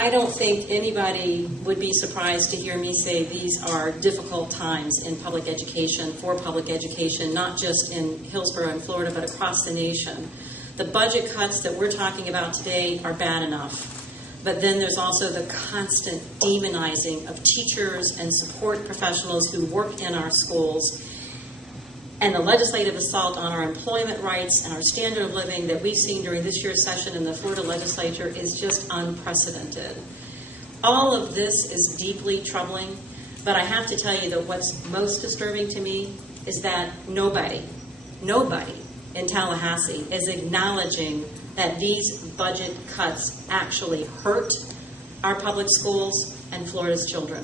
I don't think anybody would be surprised to hear me say these are difficult times in public education, for public education, not just in Hillsborough and Florida, but across the nation. The budget cuts that we're talking about today are bad enough. But then there's also the constant demonizing of teachers and support professionals who work in our schools, and the legislative assault on our employment rights and our standard of living that we've seen during this year's session in the Florida legislature is just unprecedented. All of this is deeply troubling, but I have to tell you that what's most disturbing to me is that nobody in Tallahassee is acknowledging that these budget cuts actually hurt our public schools and Florida's children.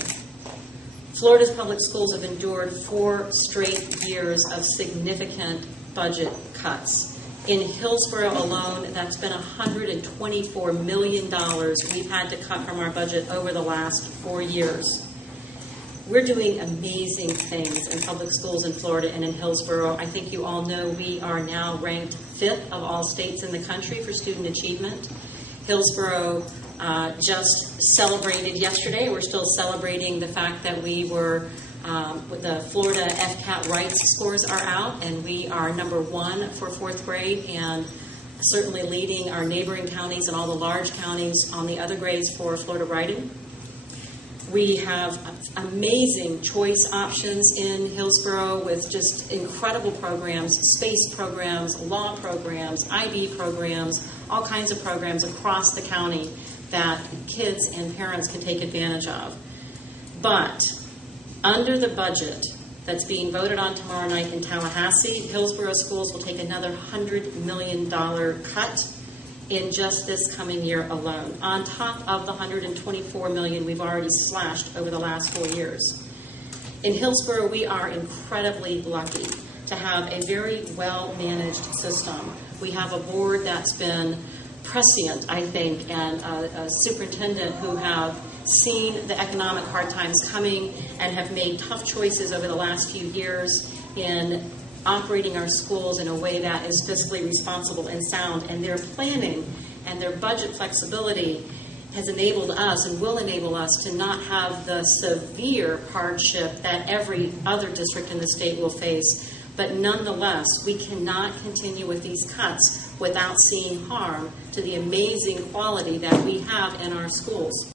Florida's public schools have endured 4 straight years of significant budget cuts. In Hillsborough alone, that's been $124 million we've had to cut from our budget over the last 4 years. We're doing amazing things in public schools in Florida and in Hillsborough. I think you all know we are now ranked 5th of all states in the country for student achievement. Hillsborough just celebrated yesterday. We're still celebrating the fact that we were, the Florida FCAT rights scores are out, and we are number 1 for 4th grade, and certainly leading our neighboring counties and all the large counties on the other grades for Florida writing. We have amazing choice options in Hillsborough with just incredible programs, space programs, law programs, IB programs, all kinds of programs across the county that kids and parents can take advantage of. But under the budget that's being voted on tomorrow night in Tallahassee, Hillsborough schools will take another $100 million cut in just this coming year alone, on top of the $124 million we've already slashed over the last 4 years. In Hillsborough, we are incredibly lucky to have a very well-managed system. We have a board that's been prescient, I think, and a superintendent who have seen the economic hard times coming and have made tough choices over the last few years in operating our schools in a way that is fiscally responsible and sound. And their planning and their budget flexibility has enabled us and will enable us to not have the severe hardship that every other district in the state will face. But nonetheless, we cannot continue with these cuts without seeing harm to the amazing quality that we have in our schools.